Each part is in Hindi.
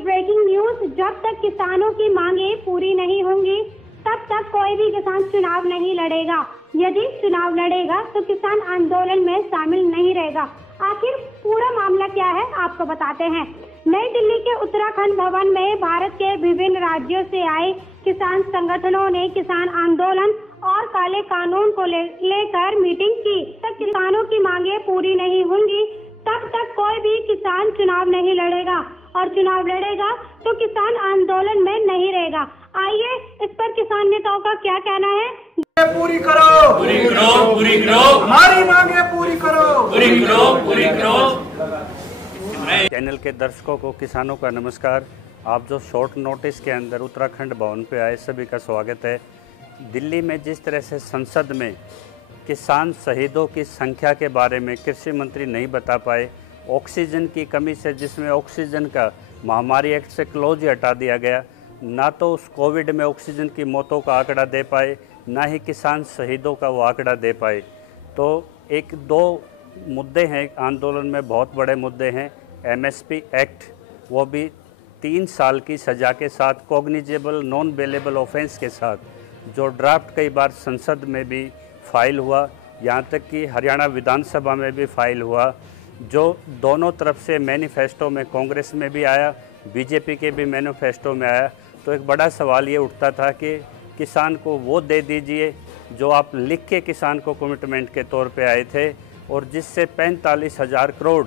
ब्रेकिंग न्यूज, जब तक किसानों की मांगे पूरी नहीं होंगी तब तक कोई भी किसान चुनाव नहीं लड़ेगा। यदि चुनाव लड़ेगा तो किसान आंदोलन में शामिल नहीं रहेगा। आखिर पूरा मामला क्या है आपको बताते हैं। नई दिल्ली के उत्तराखंड भवन में भारत के विभिन्न राज्यों से आए किसान संगठनों ने किसान आंदोलन और काले कानून को लेकर मीटिंग की। तब किसानों की मांगे पूरी नहीं होंगी तब तक कोई भी किसान चुनाव नहीं लड़ेगा, और चुनाव लड़ेगा तो किसान आंदोलन में नहीं रहेगा। आइए इस पर किसान नेताओं का क्या कहना है। पूरी करो, पूरी करो, पूरी करो, हमारी मांगे पूरी करो, पूरी करो, पूरी करो। चैनल के दर्शकों को, किसानों का नमस्कार। आप जो शॉर्ट नोटिस के अंदर उत्तराखंड भवन पे आए, सभी का स्वागत है। दिल्ली में जिस तरह से संसद में किसान शहीदों की संख्या के बारे में कृषि मंत्री नहीं बता पाए, ऑक्सीजन की कमी से जिसमें ऑक्सीजन का महामारी एक्ट से क्लॉज ही हटा दिया गया, ना तो उस कोविड में ऑक्सीजन की मौतों का आंकड़ा दे पाए, ना ही किसान शहीदों का वो आंकड़ा दे पाए। तो एक दो मुद्दे हैं आंदोलन में, बहुत बड़े मुद्दे हैं। एमएसपी एक्ट, वो भी 3 साल की सज़ा के साथ, कॉग्निजेबल नॉन बेलेबल ऑफेंस के साथ, जो ड्राफ्ट कई बार संसद में भी फाइल हुआ, यहाँ तक कि हरियाणा विधानसभा में भी फाइल हुआ, जो दोनों तरफ से मैनिफेस्टो में, कांग्रेस में भी आया, बीजेपी के भी मैनिफेस्टो में आया। तो एक बड़ा सवाल ये उठता था कि किसान को वो दे दीजिए जो आप लिख के किसान को कमिटमेंट के तौर पे आए थे, और जिससे 45,000 करोड़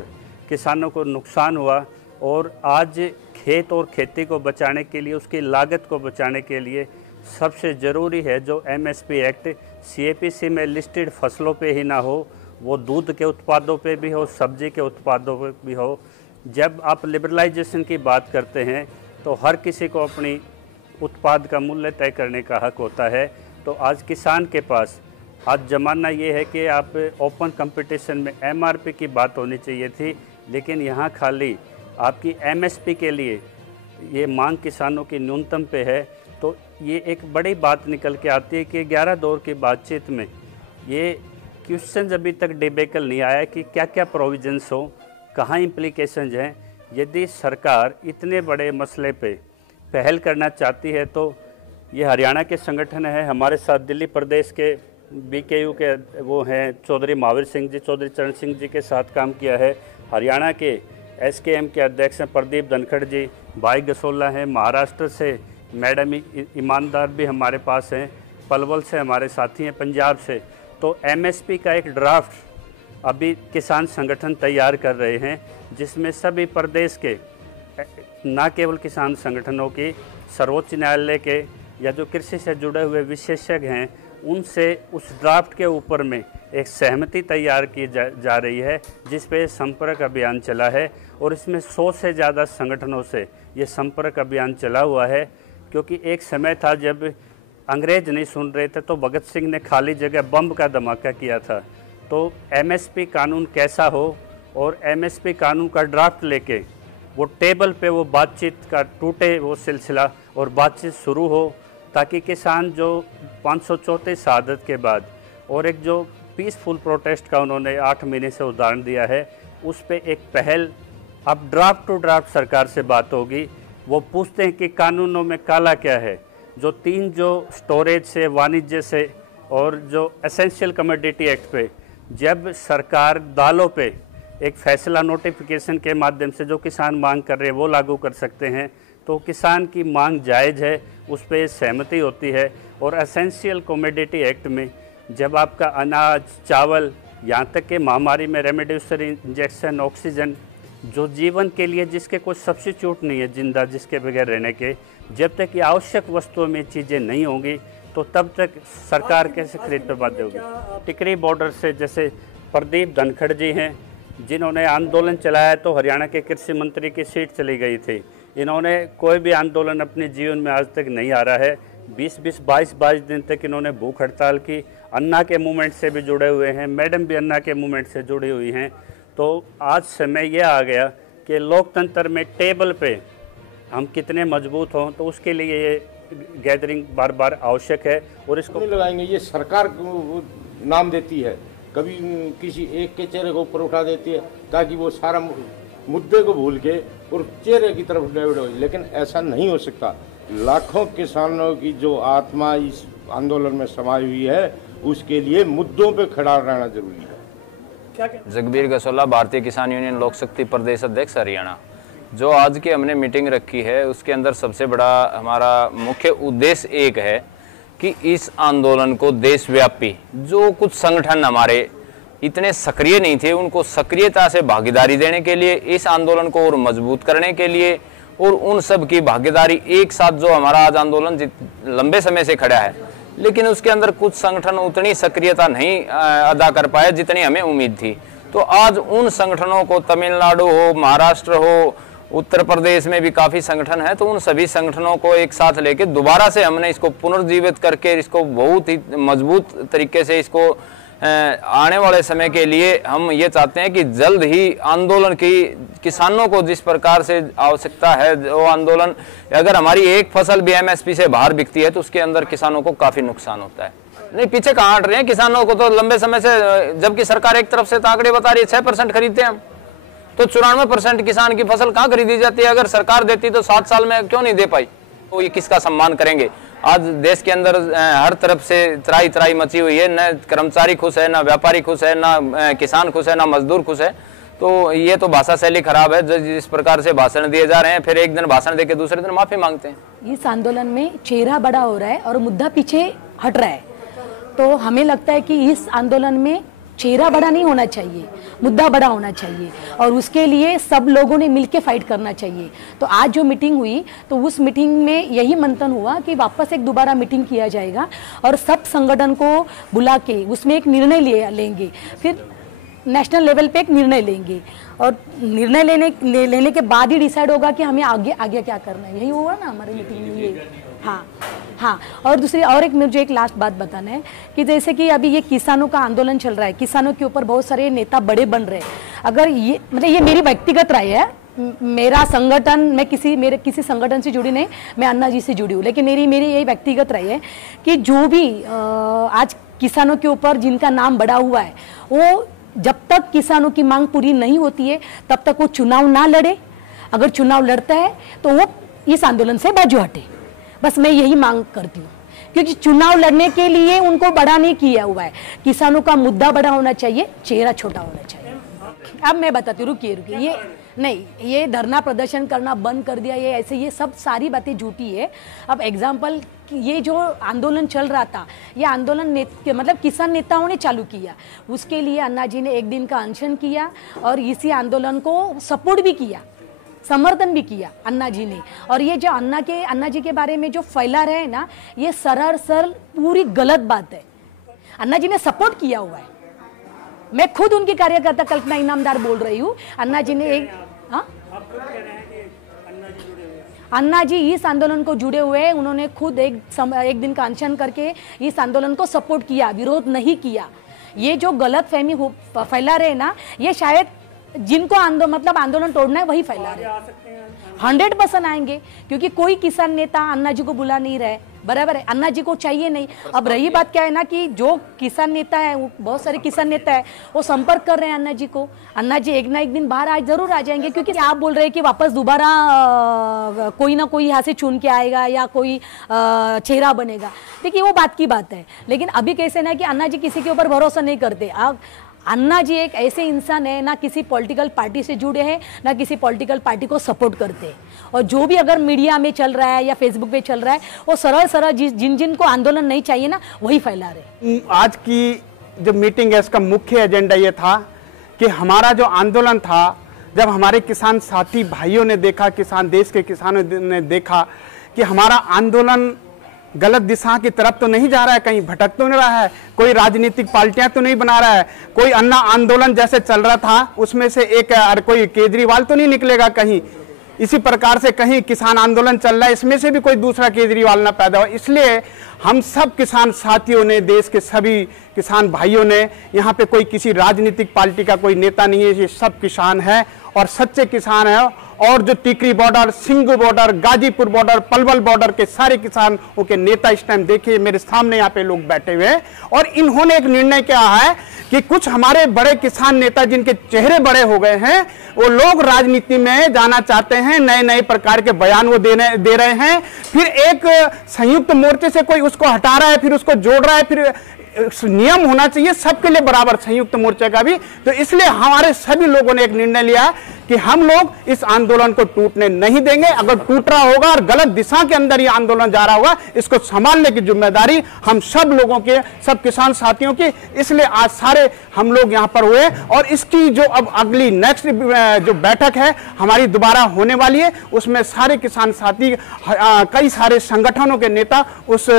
किसानों को नुकसान हुआ। और आज खेत और खेती को बचाने के लिए, उसकी लागत को बचाने के लिए सबसे ज़रूरी है जो एमएसपी एक्ट सीएपीसी में लिस्टेड फसलों पे ही ना हो, वो दूध के उत्पादों पे भी हो, सब्जी के उत्पादों पे भी हो। जब आप लिबरलाइजेशन की बात करते हैं तो हर किसी को अपनी उत्पाद का मूल्य तय करने का हक होता है। तो आज किसान के पास आज ज़माना ये है कि आप ओपन कंपटीशन में एमआरपी की बात होनी चाहिए थी, लेकिन यहाँ खाली आपकी एमएसपी के लिए ये मांग किसानों की न्यूनतम पे है। तो ये एक बड़ी बात निकल के आती है कि 11 दौर की बातचीत में ये क्वेश्चन अभी तक डिबेकल नहीं आया कि क्या क्या प्रोविजंस हो, कहाँ इम्प्लीकेशंस हैं। यदि सरकार इतने बड़े मसले पे पहल करना चाहती है तो ये हरियाणा के संगठन है, हमारे साथ दिल्ली प्रदेश के बीकेयू के वो हैं चौधरी महावीर सिंह जी, चौधरी चरण सिंह जी के साथ काम किया है। हरियाणा के एसकेएम के अध्यक्ष हैं प्रदीप धनखड़ जी, भाई गसोला हैं, महाराष्ट्र से मैडम ईमानदार भी हमारे पास हैं, पलवल से हमारे साथी हैं, पंजाब से। तो एमएसपी का एक ड्राफ्ट अभी किसान संगठन तैयार कर रहे हैं, जिसमें सभी प्रदेश के न केवल किसान संगठनों की, सर्वोच्च न्यायालय के या जो कृषि से जुड़े हुए विशेषज्ञ हैं, उनसे उस ड्राफ्ट के ऊपर में एक सहमति तैयार की जा रही है, जिस पे संपर्क अभियान चला है। और इसमें 100 से ज़्यादा संगठनों से ये संपर्क अभियान चला हुआ है, क्योंकि एक समय था जब अंग्रेज नहीं सुन रहे थे तो भगत सिंह ने खाली जगह बम का धमाका किया था। तो एमएसपी कानून कैसा हो और एमएसपी कानून का ड्राफ्ट लेके वो टेबल पे वो बातचीत का टूटे वो सिलसिला और बातचीत शुरू हो, ताकि किसान जो 534 शहादत के बाद और एक जो पीसफुल प्रोटेस्ट का उन्होंने 8 महीने से उदाहरण दिया है, उस पे एक पहल अब ड्राफ्ट टू ड्राफ्ट सरकार से बात होगी। वो पूछते हैं कि कानूनों में काला क्या है। जो 3 जो स्टोरेज से, वाणिज्य से और जो एसेंशियल कमोडिटी एक्ट पे जब सरकार दालों पे एक फैसला नोटिफिकेशन के माध्यम से जो किसान मांग कर रहे हैं वो लागू कर सकते हैं, तो किसान की मांग जायज़ है, उस पर सहमति होती है। और एसेंशियल कमोडिटी एक्ट में जब आपका अनाज, चावल, यहाँ तक कि महामारी में रेमडेसिविर इंजेक्शन, ऑक्सीजन, जो जीवन के लिए जिसके कोई सब्स्टिट्यूट नहीं है जिंदा जिसके बगैर रहने के, जब तक ये आवश्यक वस्तुओं में चीज़ें नहीं होंगी तो तब तक सरकार कैसे खरीद पर बाध्य होगी। टिकरी बॉर्डर से जैसे प्रदीप धनखड़ जी हैं, जिन्होंने आंदोलन चलाया तो हरियाणा के कृषि मंत्री की सीट चली गई थी। इन्होंने कोई भी आंदोलन अपने जीवन में आज तक नहीं हारा है। 22 दिन तक इन्होंने भूख हड़ताल की। अन्ना के मूवमेंट से भी जुड़े हुए हैं, मैडम भी अन्ना के मूवमेंट से जुड़ी हुई हैं। तो आज समय यह आ गया कि लोकतंत्र में टेबल पे हम कितने मजबूत हों, तो उसके लिए ये गैदरिंग बार बार आवश्यक है। और इसको लगाएंगे, ये सरकार नाम देती है, कभी किसी एक के चेहरे को ऊपर उठा देती है ताकि वो सारा मुद्दे को भूल के और चेहरे की तरफ डेविड हो, लेकिन ऐसा नहीं हो सकता। लाखों किसानों की जो आत्मा इस आंदोलन में समाई हुई है, उसके लिए मुद्दों पे खड़ा रहना जरूरी है। जगबीर गसोला, भारतीय किसान यूनियन लोक शक्ति प्रदेश अध्यक्ष हरियाणा। जो आज की हमने मीटिंग रखी है उसके अंदर सबसे बड़ा हमारा मुख्य उद्देश्य एक है कि इस आंदोलन को देशव्यापी जो कुछ संगठन हमारे इतने सक्रिय नहीं थे उनको सक्रियता से भागीदारी देने के लिए, इस आंदोलन को और मजबूत करने के लिए और उन सब की भागीदारी एक साथ जो हमारा आज आंदोलन लंबे समय से खड़ा है, लेकिन उसके अंदर कुछ संगठन उतनी सक्रियता नहीं अदा कर पाए जितनी हमें उम्मीद थी। तो आज उन संगठनों को, तमिलनाडु हो, महाराष्ट्र हो, उत्तर प्रदेश में भी काफ़ी संगठन है, तो उन सभी संगठनों को एक साथ लेके दोबारा से हमने इसको पुनर्जीवित करके इसको बहुत ही मजबूत तरीके से इसको आने वाले समय के लिए हम ये चाहते हैं कि जल्द ही आंदोलन की किसानों को जिस प्रकार से आवश्यकता है, वो आंदोलन अगर हमारी एक फसल भी एमएसपी से बाहर बिकती है तो उसके अंदर किसानों को काफ़ी नुकसान होता है। नहीं, पीछे कहाँ हट रहे हैं किसानों को, तो लंबे समय से, जबकि सरकार एक तरफ से तो आंकड़े बता रही है 6% खरीदते हैं हम, तो 94% किसान की फसल कहाँ खरीदी जाती है? अगर सरकार देती तो 7 साल में क्यों नहीं दे पाई? तो ये किसका सम्मान करेंगे? आज देश के अंदर हर तरफ से त्राही त्राही मची हुई है, न कर्मचारी खुश है, ना व्यापारी खुश है, ना किसान खुश है, ना मजदूर खुश है। तो ये तो भाषा शैली खराब है, जिस प्रकार से भाषण दिए जा रहे हैं, फिर एक दिन भाषण देके दूसरे दिन माफी मांगते हैं। इस आंदोलन में चेहरा बड़ा हो रहा है और मुद्दा पीछे हट रहा है, तो हमें लगता है कि इस आंदोलन में चेहरा बड़ा नहीं होना चाहिए, मुद्दा बड़ा होना चाहिए और उसके लिए सब लोगों ने मिलके फाइट करना चाहिए। तो आज जो मीटिंग हुई तो उस मीटिंग में यही मंथन हुआ कि वापस एक दोबारा मीटिंग किया जाएगा और सब संगठन को बुला के उसमें एक निर्णय लेंगे, फिर नेशनल लेवल पे एक निर्णय लेंगे और निर्णय लेने के बाद ही डिसाइड होगा कि हमें आगे क्या करना है। यही हुआ ना हमारी मीटिंग में ये। हाँ, और दूसरी और एक मुझे एक लास्ट बात बताना है कि जैसे कि अभी ये किसानों का आंदोलन चल रहा है, किसानों के ऊपर बहुत सारे नेता बड़े बन रहे हैं। अगर ये मतलब ये मेरी व्यक्तिगत राय है, मेरा संगठन, मैं किसी संगठन से जुड़ी नहीं, मैं अन्ना जी से जुड़ी हूँ, लेकिन मेरी ये व्यक्तिगत राय है कि जो भी आज किसानों के ऊपर जिनका नाम बढ़ा हुआ है, वो जब तक किसानों की मांग पूरी नहीं होती है तब तक वो चुनाव ना लड़े। अगर चुनाव लड़ता है तो वो इस आंदोलन से बाजू हटे। बस मैं यही मांग करती हूँ, क्योंकि चुनाव लड़ने के लिए उनको बड़ा नहीं किया हुआ है। किसानों का मुद्दा बड़ा होना चाहिए, चेहरा छोटा होना चाहिए। अब मैं बताती हूँ, रुकिए, ये नहीं, ये धरना प्रदर्शन करना बंद कर दिया, ये ऐसे, ये सब सारी बातें झूठी है। अब एग्जाम्पल, ये जो आंदोलन चल रहा था, ये आंदोलन मतलब किसान नेताओं ने चालू किया, उसके लिए अन्ना जी ने एक दिन का अनशन किया और इसी आंदोलन को सपोर्ट भी किया, समर्थन भी किया अन्ना जी ने। और ये जो अन्ना जी के बारे में जो फैला रहे हैं ना, ये सरल पूरी गलत बात है। अन्ना जी ने सपोर्ट किया हुआ है, मैं खुद उनकी कार्यकर्ता कल्पना इनामदार बोल रही हूँ। अन्ना जी ने एक अन्ना जी इस आंदोलन को जुड़े हुए हैं, उन्होंने खुद एक दिन का अनशन करके इस आंदोलन को सपोर्ट किया, विरोध नहीं किया। ये जो गलत फहमी फैला रहे ना, ये शायद जिनको आंदोलन तोड़ना है वही फैला रहे। 100% आएंगे, क्योंकि कोई किसान नेता अन्ना जी को बुला नहीं रहे, बराबर है, अन्ना जी को चाहिए नहीं। अब रही बात क्या है ना कि जो किसान नेता है, बहुत सारे किसान नेता है, वो संपर्क कर रहे हैं अन्ना जी को। अन्ना जी एक ना एक दिन बाहर आज जरूर आ जाएंगे, क्योंकि आप बोल रहे हैं कि वापस दोबारा कोई ना कोई यहाँ से चुन के आएगा या कोई चेहरा बनेगा। देखिए वो बात की बात है, लेकिन अभी कैसे ना कि अन्ना जी किसी के ऊपर भरोसा नहीं करते। अन्ना जी एक ऐसे इंसान है, ना किसी पॉलिटिकल पार्टी से जुड़े हैं, ना किसी पॉलिटिकल पार्टी को सपोर्ट करते हैं। और जो भी अगर मीडिया में चल रहा है या फेसबुक पे चल रहा है, वो सरल जिन को आंदोलन नहीं चाहिए ना, वही फैला रहे। आज की जो मीटिंग है, इसका मुख्य एजेंडा ये था कि हमारा जो आंदोलन था, जब हमारे किसान साथी भाइयों ने देखा, देश के किसानों ने देखा कि हमारा आंदोलन गलत दिशा की तरफ तो नहीं जा रहा है, कहीं भटक तो नहीं रहा है, कोई राजनीतिक पार्टियां तो नहीं बना रहा है, कोई अन्ना आंदोलन जैसे चल रहा था उसमें से एक कोई केजरीवाल तो नहीं निकलेगा कहीं, इसी प्रकार से कहीं किसान आंदोलन चल रहा है, इसमें से भी कोई दूसरा केजरीवाल ना पैदा हो। इसलिए हम सब किसान साथियों ने, देश के सभी किसान भाइयों ने, यहाँ पे कोई किसी राजनीतिक पार्टी का कोई नेता नहीं है, ये सब किसान है और सच्चे किसान है और जो Tikri border, Singhu border, Ghazipur border, Palwal border के सारे किसानों के नेता इस टाइम देखिए मेरे सामने यहाँ पे लोग बैठे हुए हैं। और इन्होंने एक निर्णय किया है कि कुछ हमारे बड़े किसान नेता जिनके चेहरे बड़े हो गए हैं, वो लोग राजनीति में जाना चाहते हैं, नए नए प्रकार के बयान वो दे रहे हैं। फिर एक संयुक्त मोर्चे से कोई उसको हटा रहा है, फिर उसको जोड़ रहा है। फिर नियम होना चाहिए सबके लिए बराबर, संयुक्त मोर्चे का भी। तो इसलिए हमारे सभी लोगों ने एक निर्णय लिया कि हम लोग इस आंदोलन को टूटने नहीं देंगे। अगर टूट रहा होगा और गलत दिशा के अंदर ये आंदोलन जा रहा होगा, इसको संभालने की जिम्मेदारी हम सब लोगों के, सब किसान साथियों की। इसलिए आज सारे हम लोग यहाँ पर हुए और इसकी जो अब अगली नेक्स्ट जो बैठक है हमारी दोबारा होने वाली है, उसमें सारे किसान साथी, कई सारे संगठनों के नेता उस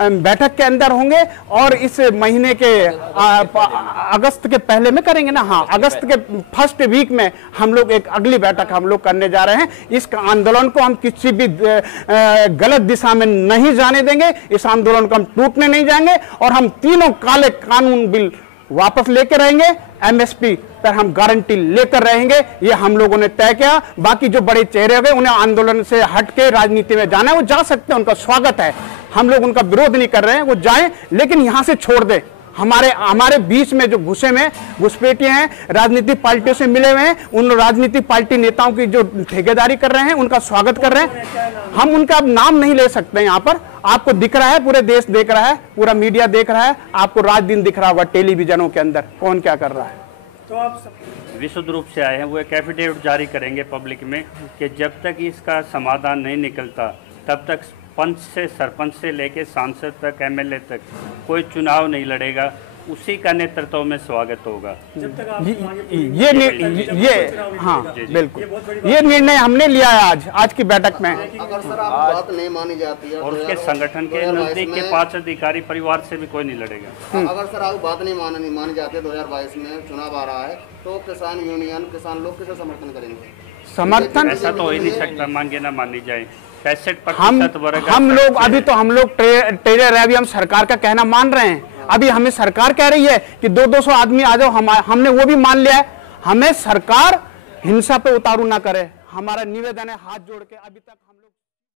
बैठक के अंदर होंगे। और इस महीने के अगस्त के पहले में करेंगे ना, हाँ, अगस्त के फर्स्ट वीक में हम लोग एक अगली बैठक हम लोग करने जा रहे हैं। इस आंदोलन को हम किसी भी गलत दिशा में नहीं जाने देंगे, इस आंदोलन को हम टूटने नहीं जाएंगे और हम तीनों काले कानून बिल वापस लेकर रहेंगे। एमएसपी पर हम गारंटी लेकर रहेंगे, ये हम लोगों ने तय किया। बाकी जो बड़े चेहरे हो गए उन्हें आंदोलन से हट के राजनीति में जाना है, वो जा सकते हैं, उनका स्वागत है। हम लोग उनका विरोध नहीं कर रहे हैं, वो जाएं, लेकिन यहां से छोड़ दें। हमारे बीच में जो घुसपैठिए हैं, राजनीतिक पार्टियों से मिले हुए हैं, उन राजनीतिक पार्टी नेताओं की जो ठेकेदारी कर रहे हैं उनका स्वागत कर रहे हैं। हम उनका अब नाम नहीं ले सकते हैं। यहाँ पर आपको दिख रहा है, पूरे देश देख रहा है, पूरा मीडिया देख रहा है, आपको रात दिन दिख रहा होगा टेलीविजनों के अंदर कौन क्या कर रहा है। तो आप विशुद्ध रूप से आए हैं, वो एक एफिडेविट जारी करेंगे पब्लिक में कि जब तक इसका समाधान नहीं निकलता तब तक पंच से, सरपंच से लेके सांसद तक, एमएलए तक कोई चुनाव नहीं लड़ेगा। उसी का नेतृत्व में स्वागत होगा। जब तक आप हाँ बिल्कुल, ये निर्णय हमने लिया है आज की बैठक में। अगर सर आप बात नहीं मानी जाती है और उसके संगठन के नजदीक के 5 अधिकारी परिवार से भी कोई नहीं लड़ेगा। अगर सर आप बात नहीं मानी जाती है, 2022 में चुनाव आ रहा है, तो किसान यूनियन, किसान लोग किसे समर्थन करेंगे? समर्थन ऐसा तो हो ही नहीं सकता, मांगे ना मानी जाए। 65% वर्ग हम लोग अभी तो हम लोग टेरर है, अभी हम सरकार का कहना मान रहे हैं। अभी हमें सरकार कह रही है कि 200 आदमी आ जाओ, हमने वो भी मान लिया है। हमें सरकार हिंसा पे उतारू ना करे, हमारा निवेदन है हाथ जोड़ के। अभी तक हम लोग